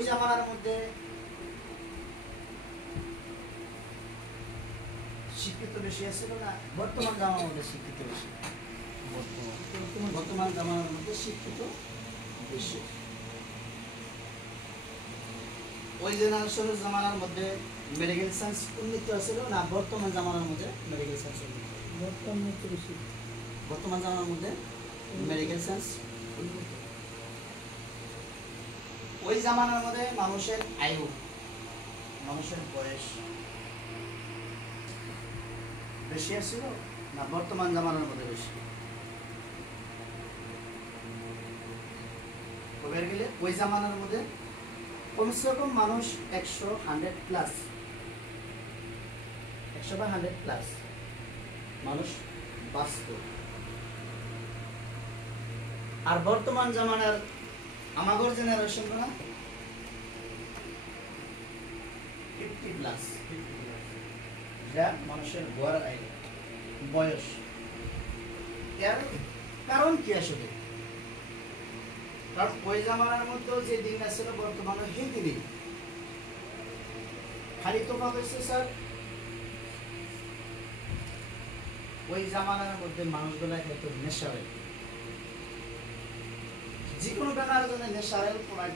ওই জামানার মধ্যে শিক্ষিত বেশি আছিল না বর্তমান জামানার মধ্যে শিক্ষিত বেশি? বর্তমান জামানার মধ্যে শিক্ষিত বেশি। ওই জেনারেশনের জামানার মধ্যে মেডিকেল সায়েন্স উন্নত ছিল না বর্তমান জামানার মধ্যে মেডিকেল সায়েন্স উন্নত? বর্তমান জামানার মধ্যে মেডিকেল সায়েন্স উন্নত। ওই জামানার মধ্যে মানুষের আয়ু, মানুষের বয়স বেশি ছিল না বর্তমান জামানার মধ্যে বেশি? কবে গেলে ওই জামানার মধ্যে কমসে কম মানুষ 100 প্লাস 100 বা 100 প্লাস মানুষ বাঁচত। আর বর্তমান জামানার আমাদের জেনারেশন না 50 প্লাস, যা মানুষের গড় আয়ু বয়স। এর কারণ কি আসলে? কারণ ওই জামানার মধ্যে যে দিন আসছিল বর্তমানে সেই দিন খালি তফাৎ হয়েছে স্যার ওই জামানার মধ্যে মানুষগুলা হয়তো নেশারেল, যে কোনো বেমারের জন্য নেশারেল প্রোডাক্ট